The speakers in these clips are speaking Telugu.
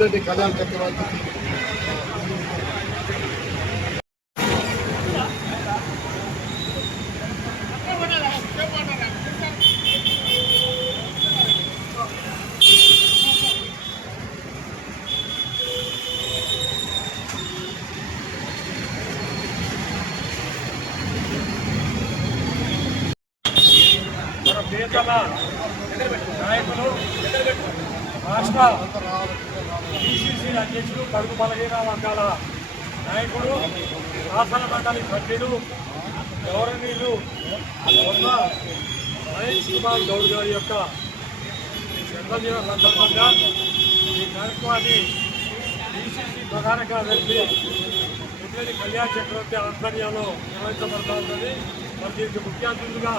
పెద్దిరెడ్డి కళ్యాణ్ చక్రవర్తి నాయకులు రాష్ట్ర పిసిసి అధ్యక్షుడు కడుపు బలహీన వర్గాల నాయకుడు శాసన మండలి సభ్యులు గౌరవనీయులు మహేష్ కుమార్ గౌడ్ గారి యొక్క జన్మదిన సందర్భంగా ఈ కార్యక్రమాన్ని పిసిసి ప్రధాన కార్యదర్శి పెద్దిరెడ్డి కళ్యాణ్ చక్రవర్తి ఆధ్వర్యంలో నిర్వహించబడుతోంది. మరి దీనికి ముఖ్య అతిథులుగా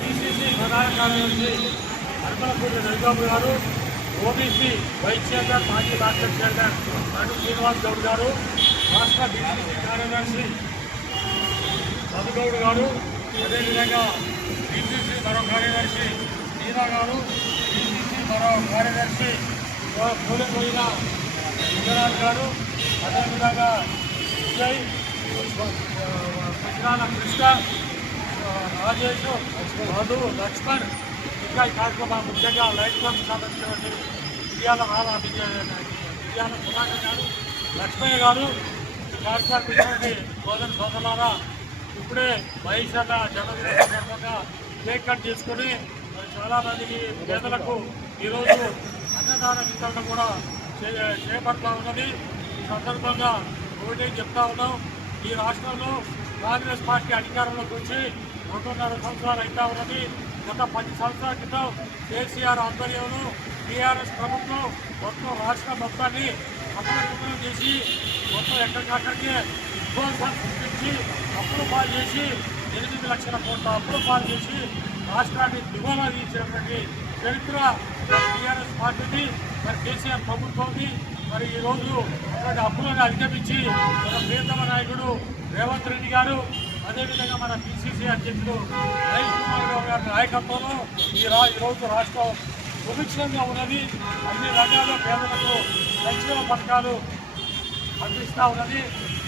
పిసిసి ప్రధాన కార్యదర్శి అర్మలపూడి రవిబాబు గారు, ఓబీసీ వైస్ చైర్మన్ మాజీ రాష్ట్ర చైర్మన్ నాడు శ్రీనివాస్ గౌడ్ గారు, రాష్ట్ర బీసీసీ కార్యదర్శి మధుగౌడ్ గారు, అదేవిధంగా బీసీసీ మరో కార్యదర్శి నీనా గారు, బీసీసీ మరో కార్యదర్శి పూలపోయిన గుజరాత్ గారు, అదేవిధంగా విజయ్ కృష్ణ రాజేష్ మధు లక్ష్మణ్ ఇంకా ఈ కార్యక్రమం ముఖ్యంగా లైట్ క్లబ్ సంబంధించినటువంటి మిర్యాల సుధాకర్ గారు, లక్ష్మయ్య గారు ఈ కార్యక్రమానికి సోదరులారా ఇప్పుడే మహేష్ అన్న జన్మదిన సందర్భంగా కేక్ కట్ చేసుకుని చాలామందికి పేదలకు ఈరోజు అన్నదాన వితరణ కూడా చేపడతా ఉన్నది. ఈ సందర్భంగా ఒకటే చెప్తా ఉన్నాం, ఈ రాష్ట్రంలో కాంగ్రెస్ పార్టీ అధికారంలోకి వచ్చి 2.5 సంవత్సరాలు అవుతా ఉన్నది. గత 10 సంవత్సరాల క్రితం కేసీఆర్ ఆధ్వర్యంలో టీఆర్ఎస్ ప్రభుత్వం మొత్తం రాష్ట్ర మొత్తాన్ని అప్పులు చేసి మొత్తం ఎక్కడికక్కడికి విధ్వంసాలు సృష్టించి అప్పులు పాలు చేసి 8 లక్షల కోట్ల అప్పులు పాలు చేసి రాష్ట్రాన్ని దివాలా తీసినటువంటి చరిత్ర టీఆర్ఎస్ పార్టీని మరి కేసీఆర్ ప్రభుత్వాన్ని మరి ఈరోజు అటువంటి అప్పులను అధిగమించి మన ప్రియతమ నాయకుడు రేవంత్ రెడ్డి గారు, అదేవిధంగా మన పిసిసి అధ్యక్షుడు మహేష్ కుమార్ గౌడ్ గారి నాయకత్వంలో ఈరోజు రాష్ట్రం సుభిక్షంగా ఉన్నది. అన్ని రంగాల్లో పేదలకు సంక్షేమ పథకాలు అందిస్తూ ఉన్నది.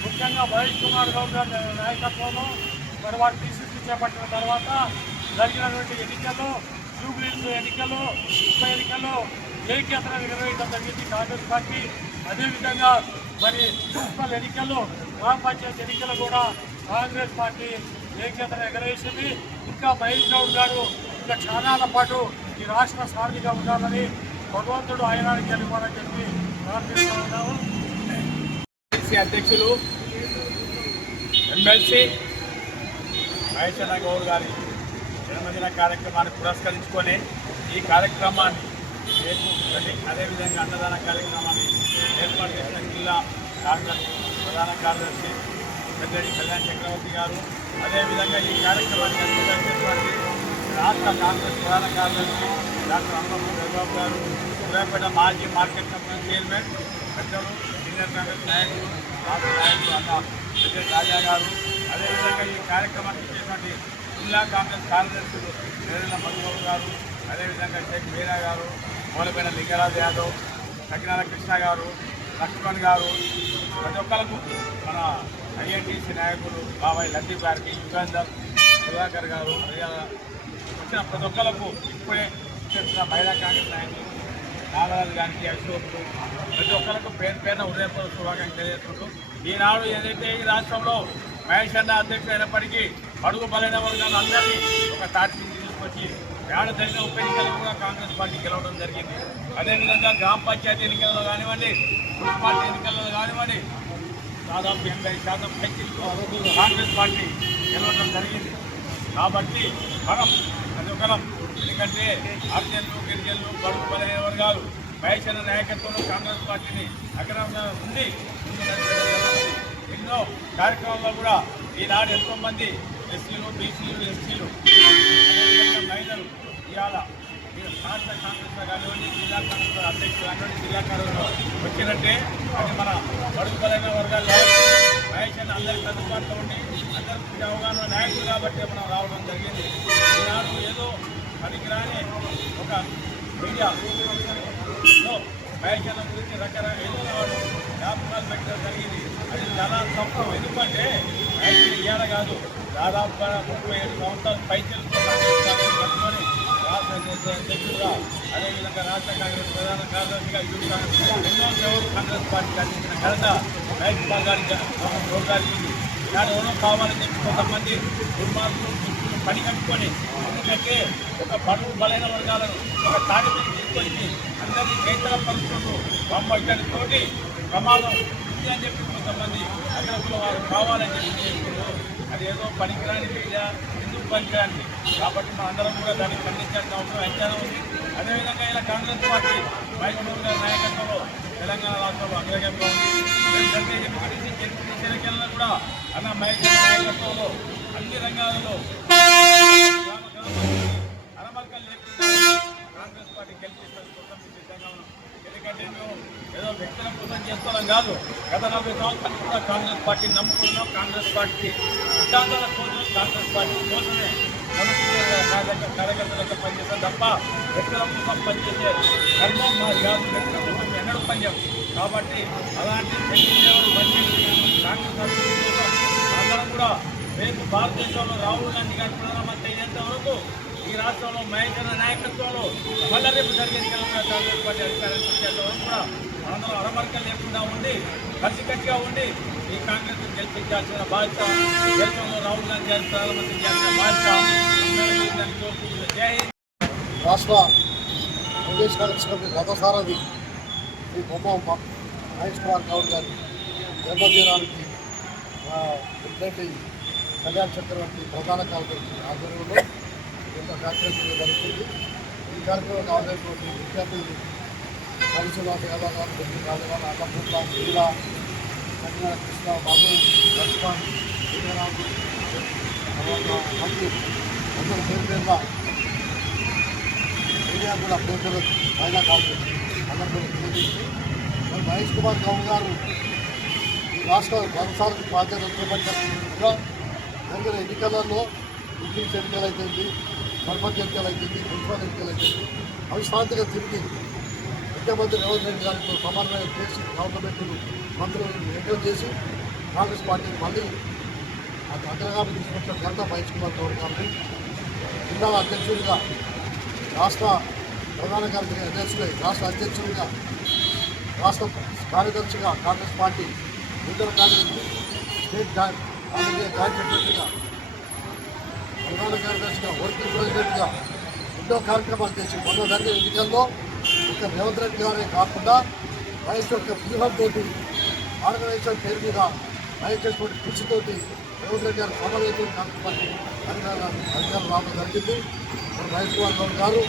ముఖ్యంగా మహేష్ కుమార్ గౌడ్ గారి నాయకత్వంలో మరి వారు పిసిసి చేపట్టిన తర్వాత జరిగినటువంటి ఎన్నికల్లో జూబ్లీస్ ఎన్నికల్లో ఉప ఎన్నికల్లో ఏకయాత్ర నిర్వహించడం జరిగింది కాంగ్రెస్ పార్టీ. అదేవిధంగా మరి మున్సిపల్ ఎన్నికల్లో గ్రామ పంచాయతీ ఎన్నికల్లో కూడా కాంగ్రెస్ పార్టీ ఏకయాత్ర ఎగరేసింది. ఇంకా మహేష్ గౌడ్ గారు ఇంకా క్షణాల పాటు ఈ రాష్ట్ర సారథిగా ఉండాలని భగవంతుడు ఆయనానికి వెళ్ళిపోవాలని చెప్పి ప్రార్థిస్తూ ఉన్నాము. అధ్యక్షులు ఎమ్మెల్సీ మహేష్ గౌడ్ గారి జన్మదిన కార్యక్రమాన్ని పురస్కరించుకొని ఈ కార్యక్రమాన్ని చేకూర్చుకొని అదేవిధంగా అన్నదాన కార్యక్రమాన్ని ఏర్పాటు చేసిన జిల్లా కాంగ్రెస్ ప్రధాన కార్యదర్శి పెద్దిరెడ్డి కళ్యాణ్ చక్రవర్తి గారు, అదేవిధంగా ఈ కార్యక్రమాన్ని నిర్వహించినటువంటి రాష్ట్ర కాంగ్రెస్ ప్రధాన కార్యదర్శి డాక్టర్ అర్మలపూడి రవిబాబు గారు, సూర్యాపేట మాజీ మార్కెట్ కమిటీ చైర్మన్ పెద్దలు సీనియర్ కాంగ్రెస్ నాయకులు రాష్ట్ర నాయకులు అన్న పెద్దిరెడ్డి రాజా గారు, అదేవిధంగా ఈ కార్యక్రమానికి ఇచ్చేటువంటి జిల్లా కాంగ్రెస్ కార్యదర్శులు నేరెళ్ల మధుబాబు గారు, అదేవిధంగా షేక్ మీరా గారు, మూలపైన లింగరాజ్ యాదవ్, సకినాల కృష్ణ గారు, లక్ష్మణ్ గారు, ప్రతి ఒక్కరికి మన ఐఎన్టీసీ నాయకులు బాబాయ్ లతీఫ్ గారికి, యుగంధర్ సుధాకర్ గారు, వచ్చిన ప్రతి ఒక్కరికి ఇప్పుడే చేస్తున్న మహిళా కాంగ్రెస్ నాయకులు నాగరాజు గారికి, అశోకులు, ప్రతి ఒక్కరికి పేరు పేరున హృదయపూర్వక శుభాకాంక్షలు తెలియజేసుకుంటూ ఈనాడు ఏదైతే ఈ రాష్ట్రంలో మహేష్ అన్న అధ్యక్షుడు అయినప్పటికీ అడుగు బలైన వర్గాలు అందరినీ ఒక తాటి తీసుకొచ్చి ఏడ జరిగిన ఉప ఎన్నికల్లో కూడా కాంగ్రెస్ పార్టీ గెలవడం జరిగింది. అదేవిధంగా గ్రామ పంచాయతీ ఎన్నికల్లో కానివ్వండి, మున్సిపాలిటీ ఎన్నికల్లో కానివ్వండి, దాదాపు 80% పైకి కాంగ్రెస్ పార్టీ గెలవడం జరిగింది. కాబట్టి మనం ప్రతి ఒక్కరం ఎందుకంటే ఆర్జన్లు గిరిజనులు బడుగు బలైన వర్గాలు మహేష్ అన్న నాయకత్వంలో కాంగ్రెస్ పార్టీని అగ్రహంగా ఉంది. ఎన్నో కార్యక్రమాల్లో కూడా ఈనాడు ఎంతోమంది ఎస్సీలు, బీసీలు, ఎస్సీలు, మహిళలు ఇవాళ రాష్ట్ర కాంగ్రెస్లో కానివ్వండి, జిల్లా కాంగ్రెస్ అధ్యక్షులు కానివ్వండి, జిల్లా కాంగ్రెస్ వచ్చినట్టే అది మన బడుగు బలైన వర్గాలు మహేష్ అన్న అందరికీ అందుబాటులో ఉండి అందరికీ అవగాహన నాయకులు కాబట్టి మనం రావడం జరిగింది. ఈనాడు ఏదో పనికిరాని ఒక మీడియాలో మహేశ్వర గురించి రకరకాల ఏదో వాడు జ్ఞాపకాలు పెట్టడం జరిగింది. అది చాలా తప్పు. ఎందుకంటే మహేశ్వర ఇయ్యాల కాదు, దాదాపుగా 37 సంవత్సరాలు పట్టుకొని రాష్ట్ర అధ్యక్షుడుగా, అదేవిధంగా రాష్ట్ర కాంగ్రెస్ ప్రధాన కార్యదర్శిగా ఎన్నో సేవలు కాంగ్రెస్ పార్టీకి అందించిన ఘనత మహేశ్వర గారికి ప్రోత్సహించింది. దాని రుణం కావాలని చెప్పి కొంతమంది దుర్మార్గులు పని కట్టుకొని, ఎందుకంటే ఒక బడుగు బలైన వర్గాలను ఒక తాటి మీద తీసుకొచ్చి అందరినీ చేతల పరుచుకుంటూ బొమ్మతోటి ప్రమాదం ఉంది అని చెప్పి కొంతమంది అగ్రకుల వారు కావాలని చెప్పి చెప్తున్నారు. అది ఏదో పనికిరాని మీడియా, ఎందుకు పనికిరాని. కాబట్టి మన అందరం కూడా దాన్ని ఖండించాల్సిన అవసరం ఎంతైనా ఉంది. అదేవిధంగా ఇలా కాంగ్రెస్ పార్టీ మహేశ్వర గారి నాయకత్వంలో తెలంగాణ రాష్ట్రంలో అగ్రగంగా ఉంది. ఎన్నికల్లో కూడా అన్న మహేశ్వర నాయకత్వంలో అన్ని రంగాలలో అరమర్కలు లేకుండా కాంగ్రెస్ పార్టీ గెలిపించడం కోసం సిద్ధంగా ఉన్నాం. ఎందుకంటే మేము ఏదో వ్యక్తుల కోసం చేసుకోవడం కాదు, గత 40 సంవత్సరాలు కూడా కాంగ్రెస్ పార్టీ నమ్ముకున్నాం. కాంగ్రెస్ పార్టీ సిద్ధాంతాల కోసం, కాంగ్రెస్ పార్టీ కోసమే కార్యకర్తలతో పనిచేస్తాం తప్ప వ్యక్తుల కోసం పనిచేసే కర్మం మాది కాదు. వ్యక్తుల కోసం ఎన్నడూ పనిచేయం. కాబట్టి అలాంటి శక్తిదేవుడు పనిచేసి కాంగ్రెస్ అభివృద్ధి కోసం అందరం కూడా రేపు భారతదేశంలో రాహుల్ గాంధీ గారి ప్రధానమంత్రి అయ్యేంత వరకు ఈ రాష్ట్రంలో మహేశ్వర నాయకత్వంలో మళ్ళీ రేపు జరిగే కాంగ్రెస్ పార్టీ అధికారం వచ్చేంత వరకు కూడా అందరం అరమర్కలు లేకుండా ఉండి కలిసికట్టుగా ఉండి ఈ కాంగ్రెస్ గెలిపించాల్సిన బాధ్యత, దేశంలో రాహుల్ గాంధీ గారి ప్రధానమంత్రి చేయాల్సిన బాధ్యత అందరికీ కోరుకుంటున్నారు. జై హింద్. రాష్ట్ర ప్రదేశ్ కమిషన్ రథసారథి శ్రీ బొమ్మ మహేష్ కుమార్ గౌడ్ గారి జన్మదినానికి ఉద్యోగి కళ్యాణ్ చక్రవర్తి ప్రధాన కార్యదర్శి ఆధ్వర్యంలో ఇంత కార్యక్రమం జరుగుతుంది. ఈ కార్యక్రమంలో కావాల్సినటువంటి విద్యార్థులు హరిశ్వాస యాదవ్ గారు, బెండి రాజగారు, అన్నపూర్ణ, లీలా, కన్యా, కృష్ణ, బాబు, లక్ష్మణ్, విజయరాము, మంత్రి అందరూ పేరు మీడియా కూడా పేరు అయినా కాదు అందరూ కూడా తెలియజేసి మరి మహేష్ కుమార్ గౌడ్ గారు ఈ రాష్ట్ర కొనసాగి బాధ్యత కూడా జరిగిన ఎన్నికలలో ఇంగ్లీష్ ఎన్నికలు అయిపోయింది, సర్పంచ్ ఎన్నికలు అయిపోయింది, మున్సిపల్ ఎన్నికలు అయిపోయింది. అవిశ్రాంతిగా తిరిగి ముఖ్యమంత్రి రేవంత్ రెడ్డి గారితో సమన్వయం చేసి గవర్నమెంట్లు మంత్రులను ఎంటర్ చేసి కాంగ్రెస్ పార్టీని మళ్ళీ అగ్రగామి తీసుకొచ్చిన ఘనత మహేష్ కుమార్ గౌడ్ గారిని జిల్లా అధ్యక్షుడిగా, రాష్ట్ర ప్రధాన కార్యదర్శి అధ్యక్షుడిగా, రాష్ట్ర అధ్యక్షుడిగా, రాష్ట్ర కార్యదర్శిగా కాంగ్రెస్ పార్టీ ఇతర కార్యదర్శి, స్టేట్ జాయింట్ సెక్రటరీగా, ప్రధాన కార్యదర్శిగా, వర్కింగ్ ప్రెసిడెంట్గా ఎన్నో కార్యక్రమాలు చేసి మొన్న జరిగిన ఎన్నికల్లో ఇక రేవంత్ రెడ్డి గారే కాకుండా మహేష్ యొక్క వ్యూహంతో ఆర్గనైజేషన్ పేరు మీద మహేష్ చేసినటువంటి కృషితోటి రేవంత్ రెడ్డి గారు సమన్వయంతో కాంగ్రెస్ పార్టీ అధికారులు రావడం జరిగింది. మరి మహేష్ కుమార్ గౌడ్ గారు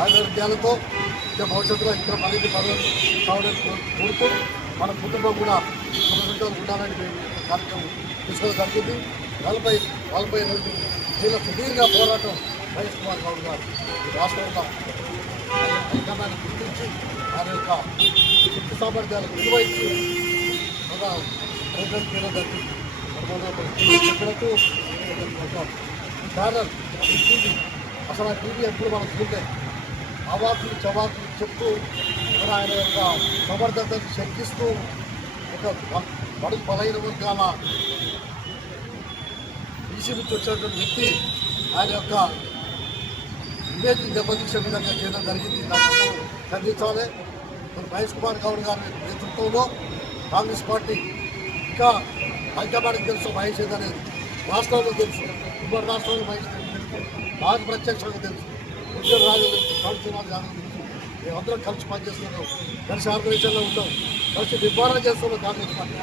ఆయుర్వేదాలతో ఇంకా భవిష్యత్తులో ఇంకా మరిన్ని పదవులు కావాలని కోరుతూ మన కుటుంబం కూడా సంతోషంగా ఉండాలని మేము కార్యక్రమం తీసుకోవడం జరిగింది. 42 ఏళ్ళ సుదీర్ఘ పోరాటం మహేష్ కుమార్ గౌడ్ గారు ఈ రాష్ట్రంలో అధికారాన్ని గుర్తించి ఆయన యొక్క శక్తి సామర్థ్యాలకు నిర్వహించి ప్రెసిడెంట్ చేయడం జరిగింది. చెప్పినట్టు ఛానల్ టీవీ అసలు ఆ టీవీ ఎప్పుడు మనం చూడలేదు. అవాకులు చవాకులు చెప్తూ మరి ఆయన యొక్క సమర్థతను శంకిస్తూ ఒక బడుగు బలైన వర్గాల బీసీ నుంచి వచ్చినటువంటి వ్యక్తి ఆయన యొక్క ఇమేజ్ని దెబ్బతీసే విధంగా చేయడం జరిగింది. దాన్ని ఖండించాలి. మరి మహేష్ కుమార్ గౌడ్ గారి నేతృత్వంలో కాంగ్రెస్ పార్టీ ఇంకా హైకమాండ్కి తెలుసు మహేష్ అనేది, రాష్ట్రంలో తెలుసు, ఉమ్మడి రాష్ట్రంలో మహేష్ తెలుసు, నాకు ప్రత్యక్షంగా తెలుసు, ఉద్యోగ రాజు తెలుసు, కౌన్సిలర్ యాదవ్ తెలుసు. మేమందరం కలిసి పనిచేస్తున్నాం, కలిసి ఆర్గనైజేషన్లో ఉంటాం, కలిసి నిర్మాణం చేస్తున్నాం. కాంగ్రెస్ పార్టీ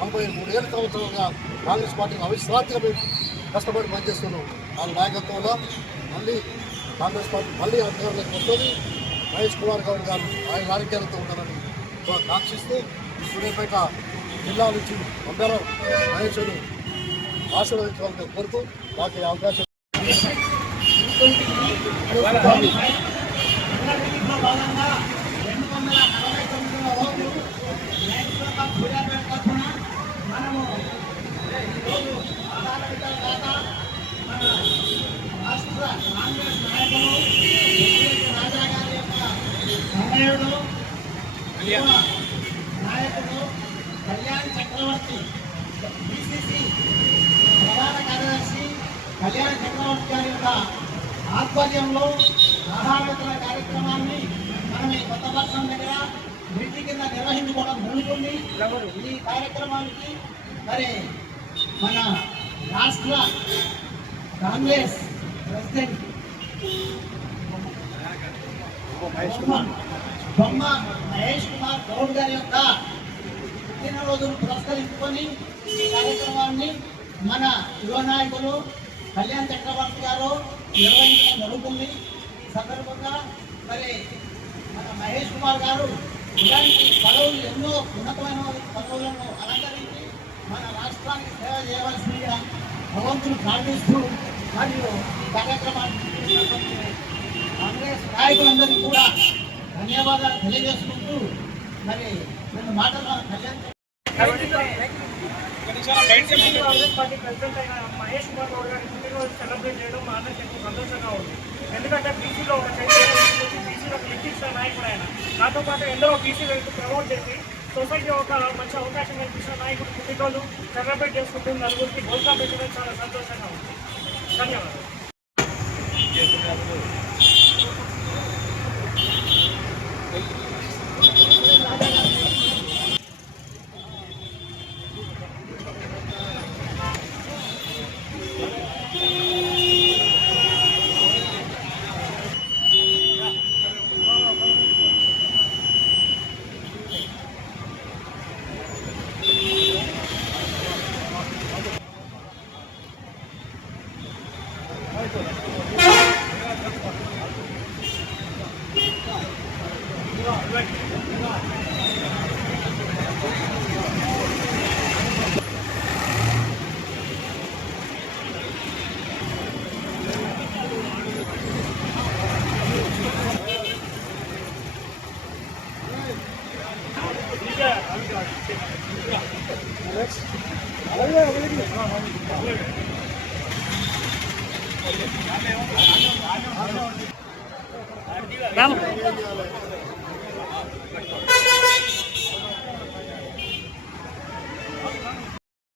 43 సంవత్సరాలుగా కాంగ్రెస్ పార్టీని అవిశ్రాంతిగా మేము కష్టపడి పనిచేస్తున్నాం. వాళ్ళ నాయకత్వంలో మళ్ళీ కాంగ్రెస్ పార్టీ మళ్ళీ అధికారంలోకి వస్తుంది. మహేష్ కుమార్ గౌడ్ గారు ఆయన రాజకీయాలతో ఉండాలని కాంక్షిస్తూ ఈ సూర్యాపేట జిల్లా నుంచి అందరూ మహేశ్వరు ఆశీర్వదించాలని కోరుతూ నాకు ఈ అవకాశం నాయకుడు కళ్యాణ్ చక్రవర్తి, పిసిసి ప్రధాన కార్యదర్శి కళ్యాణ్ చక్రవర్తి గారి యొక్క ఆధ్వర్యంలో ఆహారతల కార్యక్రమాన్ని మనం ఈ కొత్త బస్టాండ్ దగ్గర బ్రిడ్జి కింద నిర్వహించుకోవడం జరుగుతుంది. ఈ కార్యక్రమానికి మరి మన రాష్ట్ర కాంగ్రెస్ ప్రెసిడెంట్ బొమ్మ మహేష్ కుమార్ గౌడ్ గారి యొక్క పుట్టినరోజును పురస్కరించుకొని ఈ కార్యక్రమాన్ని మన యువ నాయకులు కళ్యాణ్ చక్రవర్తి గారు నిర్వహించడం జరుగుతుంది. ఈ సందర్భంగా మరి మన మహేష్ కుమార్ గారు ఇలాంటి పదవులు ఎన్నో ఉన్నతమైన పదవులను అలంకరించి మన రాష్ట్రానికి సేవ చేయవలసిందిగా భగవంతుని ప్రార్థిస్తూ మరియు ఈ కార్యక్రమాన్ని కాంగ్రెస్ నాయకులందరికీ కూడా ధన్యవాదాలు తెలియజేసుకుంటూ మరి రెండు మాటలు కళ్యాణ్ పార్టీ ప్రెసిడెంట్ అయిన మహేష్ కుమార్ గౌడ్ గారి పుట్టినరోజు సెలబ్రేట్ చేయడం మా అందరికీ ఎంతో సంతోషంగా ఉంది. ఎందుకంటే బీసీలో ఒక బీసీలో ఇచ్చిన నాయకుడు ఆయన. దాంతో పాటు ఎందరో బీసీలకు ప్రమోట్ చేసి సొసైటీ ఒక మంచి అవకాశం కల్పించిన నాయకుడు పుట్టినరోజు సెలబ్రేట్ చేసుకుంటూ నలుగురికి భోజనం పెట్టడం చాలా సంతోషంగా ఉంది. ధన్యవాదాలు. రాము